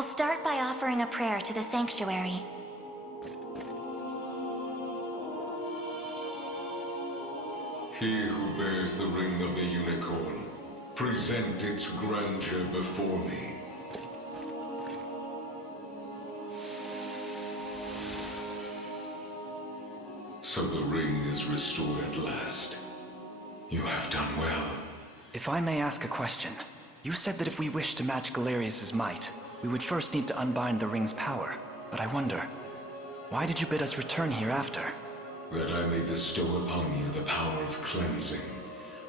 I'll start by offering a prayer to the sanctuary. He who bears the ring of the unicorn, present its grandeur before me. So the ring is restored at last. You have done well. If I may ask a question, you said that if we wished to match Galerius' might, we would first need to unbind the ring's power. But I wonder, why did you bid us return here after? That I may bestow upon you the power of cleansing,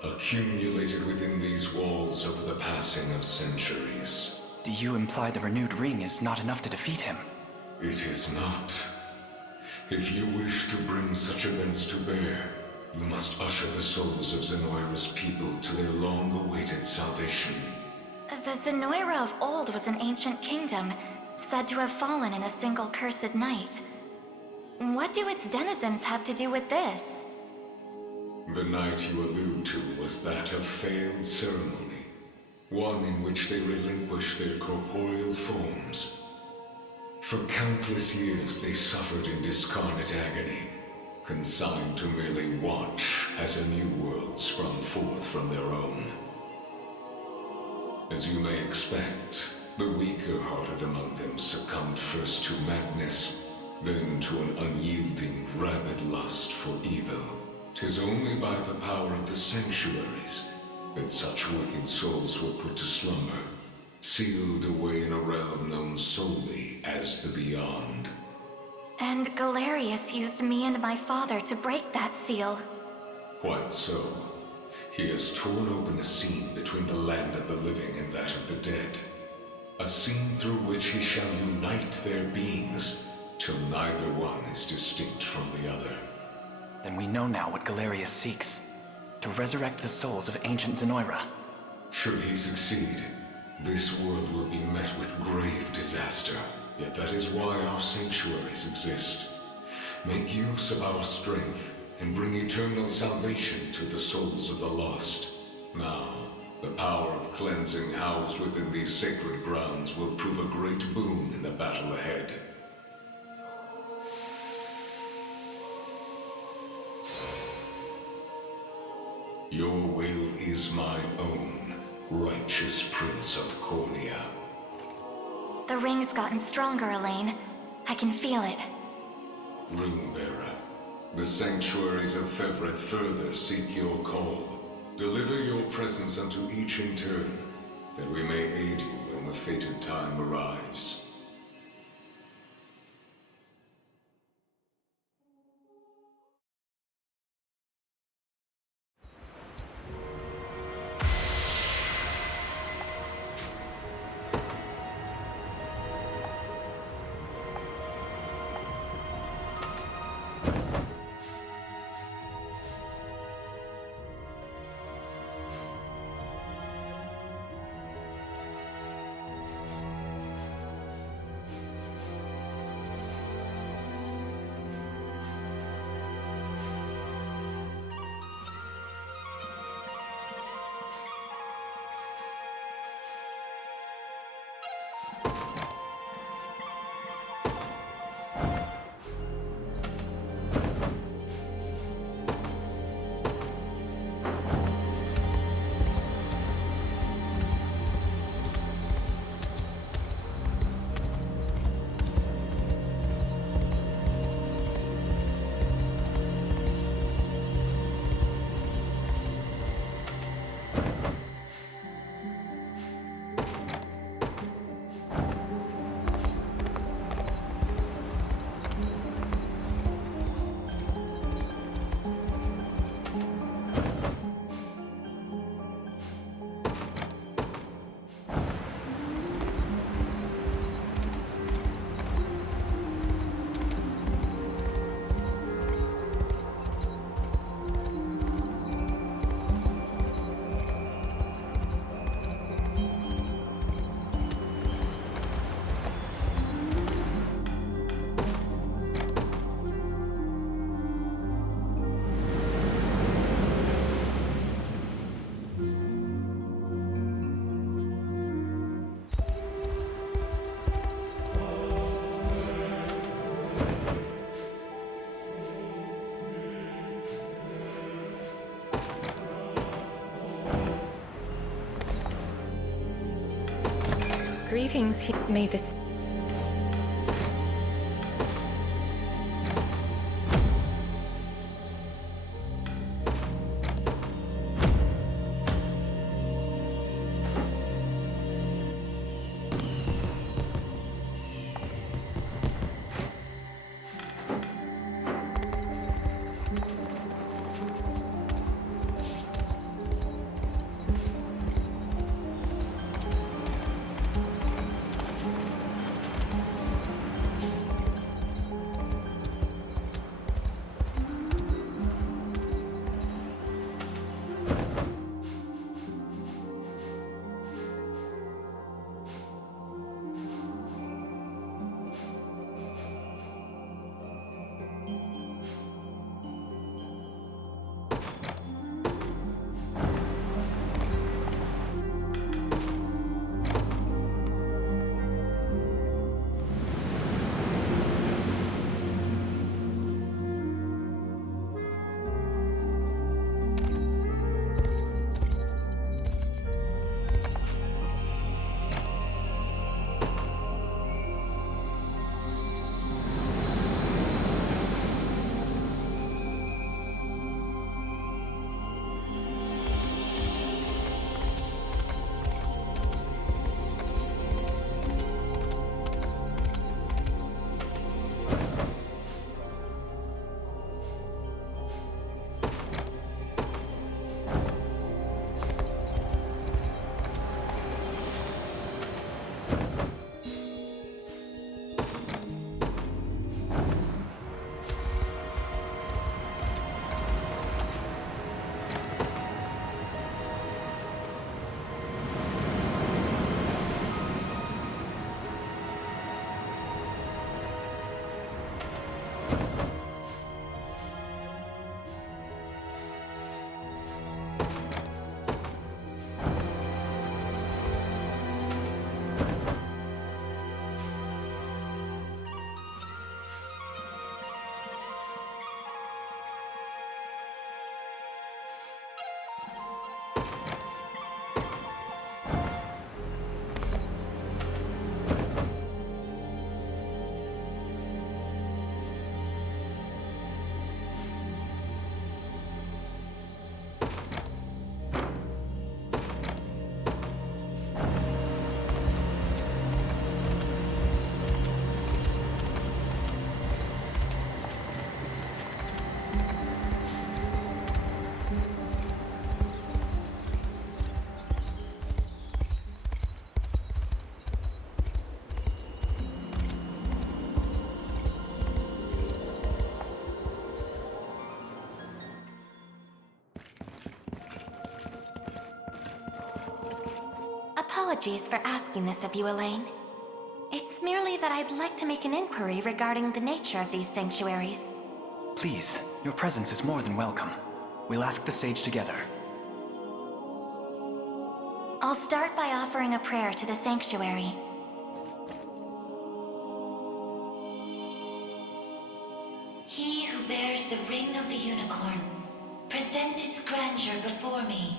accumulated within these walls over the passing of centuries. Do you imply the renewed ring is not enough to defeat him? It is not. If you wish to bring such events to bear, you must usher the souls of Zenoira's people to their long-awaited salvation. The Zenoira of old was an ancient kingdom, said to have fallen in a single cursed night. What do its denizens have to do with this? The night you allude to was that of failed ceremony, one in which they relinquished their corporeal forms. For countless years they suffered in discarnate agony, consigned to merely watch as a new world sprung forth from their own. As you may expect, the weaker-hearted among them succumbed first to madness, then to an unyielding, rabid lust for evil. 'Tis only by the power of the sanctuaries that such wicked souls were put to slumber, sealed away in a realm known solely as the Beyond. And Galerius used me and my father to break that seal. Quite so. He has torn open a seam between the land of the living and that of the dead. A seam through which he shall unite their beings, till neither one is distinct from the other. Then we know now what Galerius seeks. To resurrect the souls of ancient Zenoira. Should he succeed, this world will be met with grave disaster. Yet that is why our sanctuaries exist. Make use of our strength and bring eternal salvation to the souls of the lost. Now, the power of cleansing housed within these sacred grounds will prove a great boon in the battle ahead. Your will is mine own, righteous Prince of Cornea. The ring's gotten stronger, Elaine. I can feel it. Runebearer, the sanctuaries of Fevreth further seek your call. Deliver your presence unto each in turn, that we may aid you when the fated time arrives. Greetings. May this... Apologies for asking this of you, Elaine. It's merely that I'd like to make an inquiry regarding the nature of these sanctuaries. Please, your presence is more than welcome. We'll ask the sage together. I'll start by offering a prayer to the sanctuary. He who bears the ring of the unicorn, present its grandeur before me.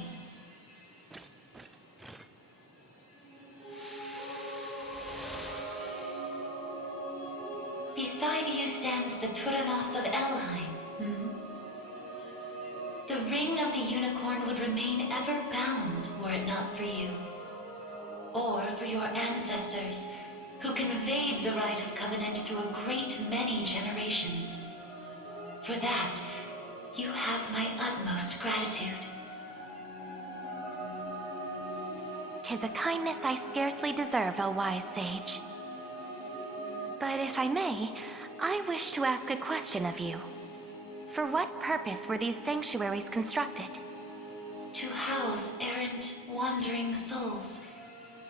Beside you stands the Turanos of Elheim. The ring of the unicorn would remain ever bound were it not for you. Or for your ancestors, who conveyed the rite of covenant through a great many generations. For that, you have my utmost gratitude. 'Tis a kindness I scarcely deserve, O wise sage. But if I may, I wish to ask a question of you. For what purpose were these sanctuaries constructed? To house errant, wandering souls,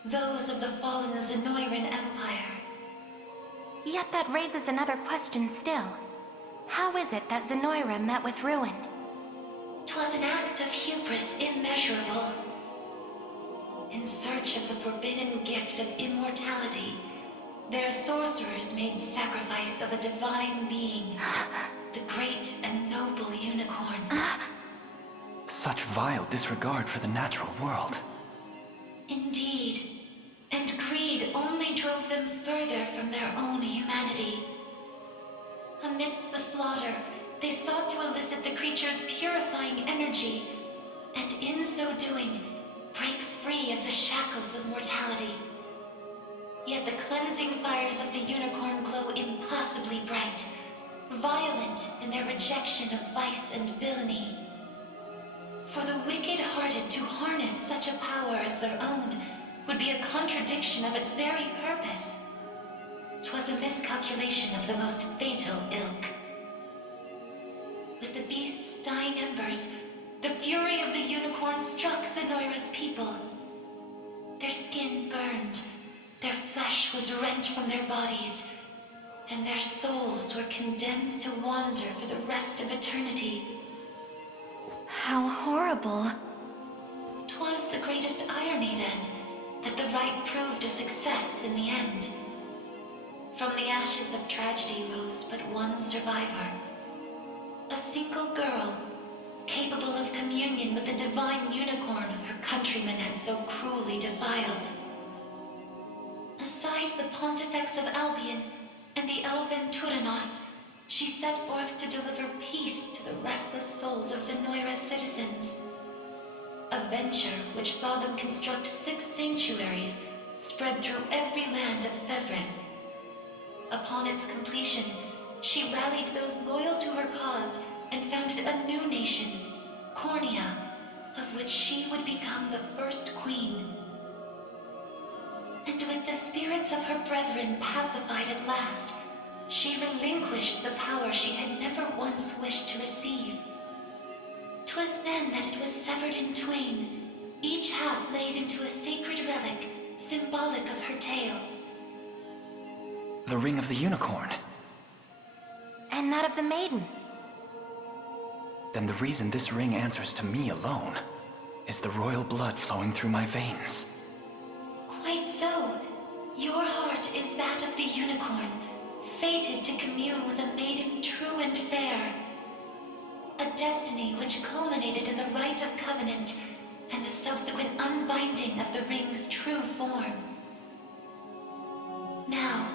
those of the fallen Zenoiran Empire. Yet that raises another question still. How is it that Zenoira met with ruin? 'Twas an act of hubris immeasurable. In search of the forbidden gift of immortality, their sorcerers made sacrifice of a divine being, the great and noble unicorn. Such vile disregard for the natural world. Indeed, and greed amidst the slaughter, they sought to elicit the creature's purifying energy, and in so doing, break free of the shackles of mortality. Yet the cleansing fires of the unicorn glow impossibly bright, violent in their rejection of vice and villainy. For the wicked-hearted to harness such a power as their own would be a contradiction of its very purpose. 'Twas a miscalculation of the most fatal ilk. With the beast's dying embers, the fury of the unicorn struck Zenoira's people. Their skin burned, their flesh was rent from their bodies, and their souls were condemned to wander for the rest of eternity. How horrible. 'Twas the greatest irony, then, that the right proved a success in the end. From the ashes of tragedy rose but one survivor. A single girl, capable of communion with the divine unicorn her countrymen had so cruelly defiled. Aside the Pontifex of Albion and the elven Turanos, she set forth to deliver peace to the restless souls of Zenoira's citizens. A venture which saw them construct 6 sanctuaries spread through every land of Fevrith. Upon its completion, she rallied those loyal to her cause and founded a new nation, Cornea, of which she would become the first queen. And with the spirits of her brethren pacified at last, she relinquished the power she had never once wished to receive. 'Twas then that it was severed in twain, each half laid into a sacred relic, symbolic of her tale. The ring of the unicorn. And that of the maiden. Then the reason this ring answers to me alone is the royal blood flowing through my veins. Quite so. Your heart is that of the unicorn, fated to commune with a maiden true and fair. A destiny which culminated in the rite of covenant and the subsequent unbinding of the ring's true form. Now,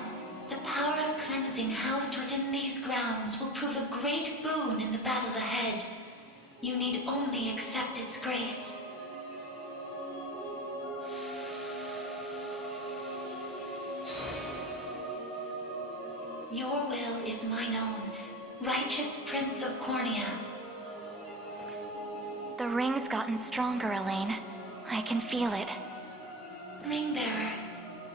the power of cleansing housed within these grounds will prove a great boon in the battle ahead. You need only accept its grace. Your will is mine own, righteous Prince of Cornea. The ring's gotten stronger, Elaine. I can feel it. Ringbearer,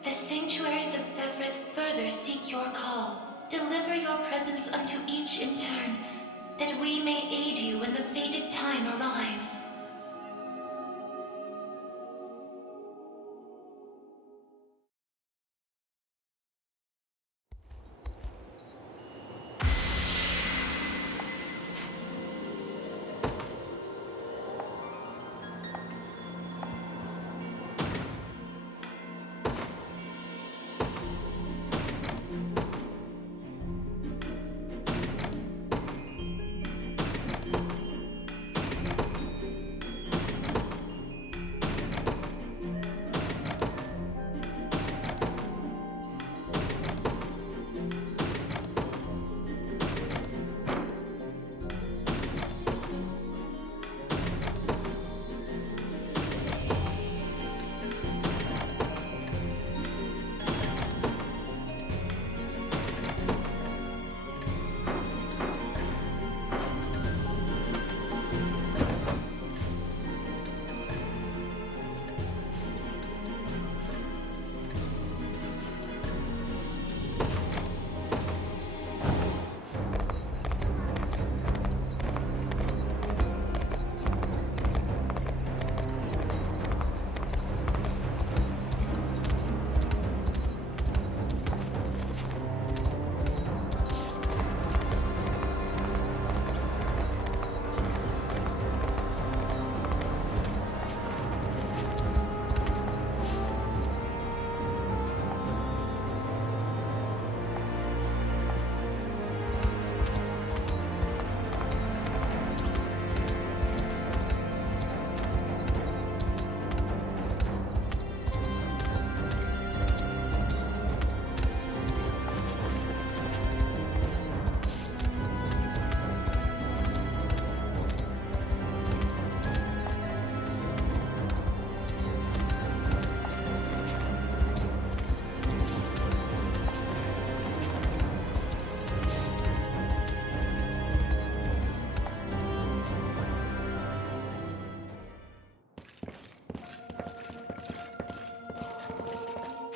the sanctuaries of Fevrith further seek your call. Deliver your presence unto each in turn, that we may aid you when the fated time arrives.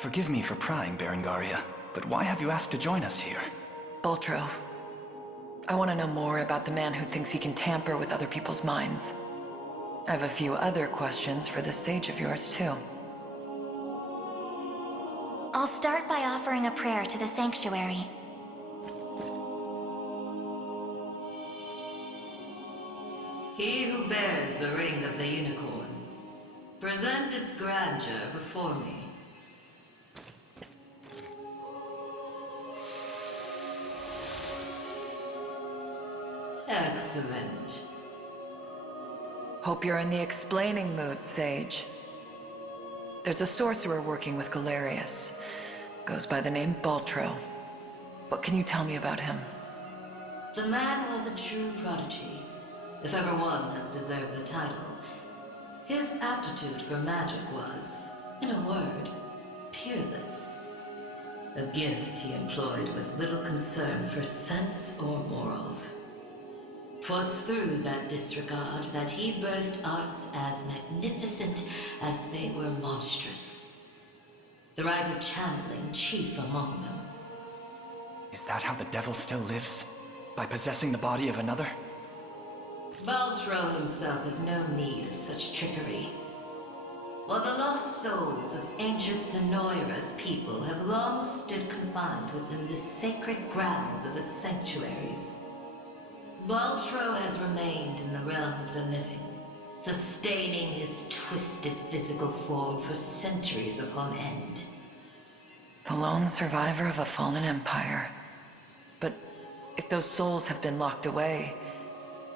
Forgive me for prying, Berengaria, but why have you asked to join us here? Baltro, I want to know more about the man who thinks he can tamper with other people's minds. I have a few other questions for this sage of yours, too. I'll start by offering a prayer to the sanctuary. He who bears the ring of the unicorn, present its grandeur before me. Excellent. Hope you're in the explaining mood, Sage. There's a sorcerer working with Galerius. Goes by the name Baltro. What can you tell me about him? The man was a true prodigy, if ever one has deserved the title. His aptitude for magic was, in a word, peerless. A gift he employed with little concern for sense or morals. 'Twas through that disregard that he birthed arts as magnificent as they were monstrous. The rite of channeling chief among them. Is that how the devil still lives? By possessing the body of another? Baltro himself has no need of such trickery. While the lost souls of ancient Zenoira's people have long stood confined within the sacred grounds of the sanctuaries, Baltro has remained in the realm of the living, sustaining his twisted physical form for centuries upon end. The lone survivor of a fallen empire. But if those souls have been locked away,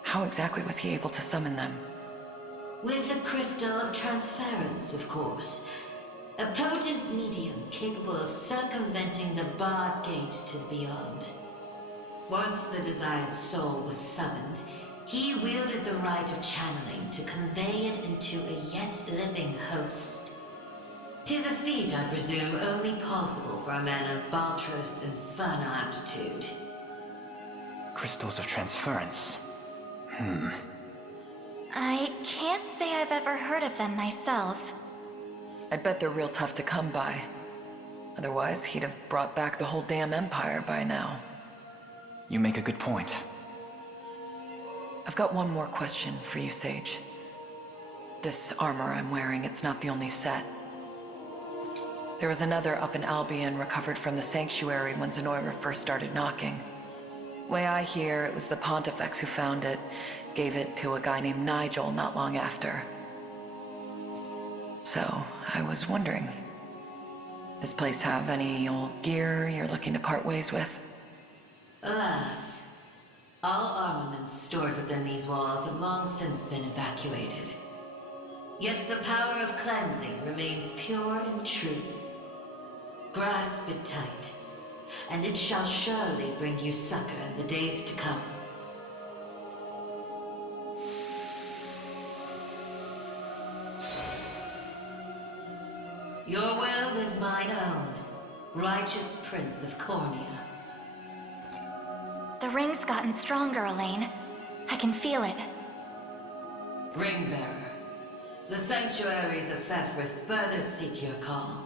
how exactly was he able to summon them? With the crystal of transference, of course. A potent medium capable of circumventing the barred gate to the beyond. Once the desired soul was summoned, he wielded the rite of channeling to convey it into a yet living host. 'Tis a feat, I presume, only possible for a man of Baltro's infernal aptitude. Crystals of transference. I can't say I've ever heard of them myself. I'd bet they're real tough to come by. Otherwise, he'd have brought back the whole damn empire by now. You make a good point. I've got one more question for you, Sage. This armor I'm wearing, it's not the only set. There was another up in Albion recovered from the sanctuary when Zenoira first started knocking. Way I hear, it was the Pontifex who found it, gave it to a guy named Nigel not long after. So, I was wondering, does this place have any old gear you're looking to part ways with? Alas, all armaments stored within these walls have long since been evacuated. Yet the power of cleansing remains pure and true. Grasp it tight, and it shall surely bring you succor in the days to come. Your will is mine own, righteous Prince of Cornea. The ring's gotten stronger, Elaine. I can feel it. Ringbearer, the sanctuaries of Fefrith further seek your call.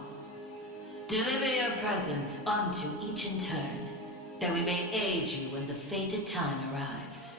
Deliver your presence unto each in turn, that we may aid you when the fated time arrives.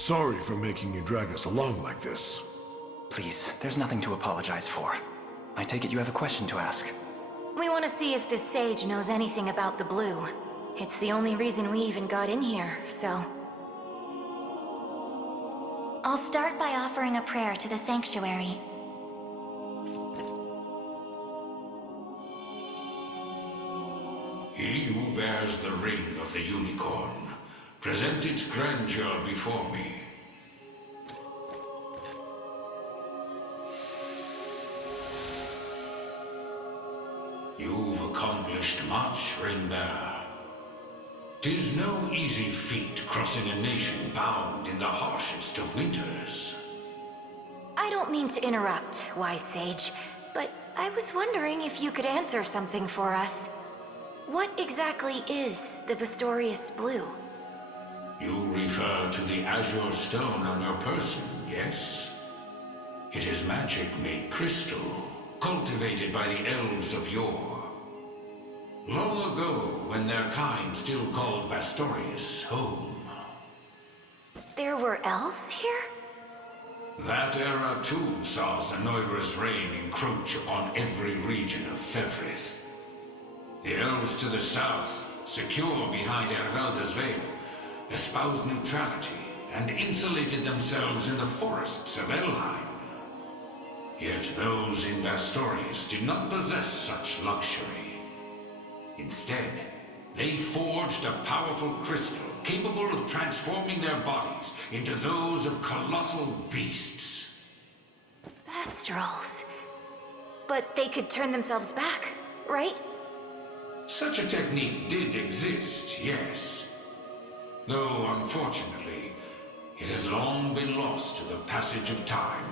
Sorry for making you drag us along like this. Please, there's nothing to apologize for. I take it you have a question to ask. We want to see if this sage knows anything about the blue. It's the only reason we even got in here, so... I'll start by offering a prayer to the sanctuary. He who bears the ring of the unicorn, present its grandeur before me. You've accomplished much, Ring-bearer. 'Tis no easy feat crossing a nation bound in the harshest of winters. I don't mean to interrupt, wise sage, but I was wondering if you could answer something for us. What exactly is the Pistorius Blue? You refer to the azure stone on your person, yes? It is magic made crystal, cultivated by the elves of yore. Long ago, when their kind still called Bastorius home. There were elves here? That era too saw Zenoira's reign encroach upon every region of Fevrith. The elves to the south, secure behind Ervelda's veil, espoused neutrality and insulated themselves in the forests of Elheim. Yet those in Bastorius did not possess such luxury. Instead, they forged a powerful crystal capable of transforming their bodies into those of colossal beasts. Astrals. But they could turn themselves back, right? Such a technique did exist, yes. Though, unfortunately, it has long been lost to the passage of time.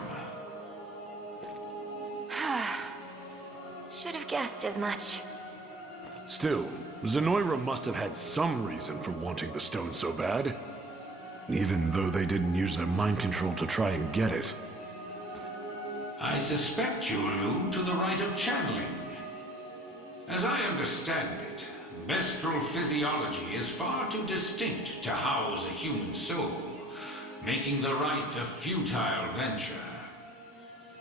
Should have guessed as much. Still, Zenoira must have had some reason for wanting the stone so bad. Even though they didn't use their mind control to try and get it. I suspect you allude to the rite of channeling. As I understand it, Bestral physiology is far too distinct to house a human soul, making the rite a futile venture.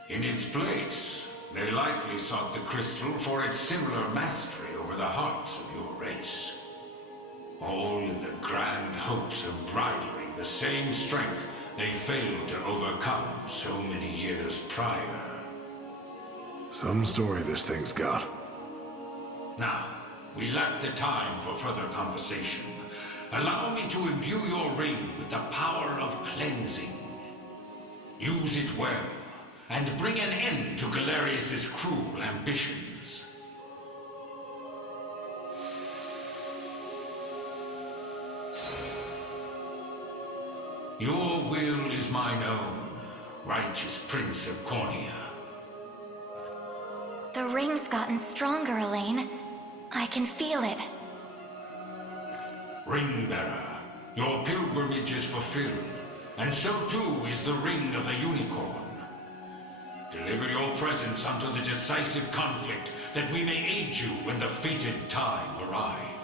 In its place, they likely sought the crystal for its similar mastery over the hearts of your race. All in the grand hopes of bridling the same strength they failed to overcome so many years prior. Some story this thing's got. Now, we lack the time for further conversation. Allow me to imbue your ring with the power of cleansing. Use it well, and bring an end to Galerius's cruel ambitions. Your will is mine own, righteous Prince of Cornea. The ring's gotten stronger, Elaine. I can feel it. Ring-bearer, your pilgrimage is fulfilled, and so too is the ring of the unicorn. Deliver your presence unto the decisive conflict, that we may aid you when the fated time arrives.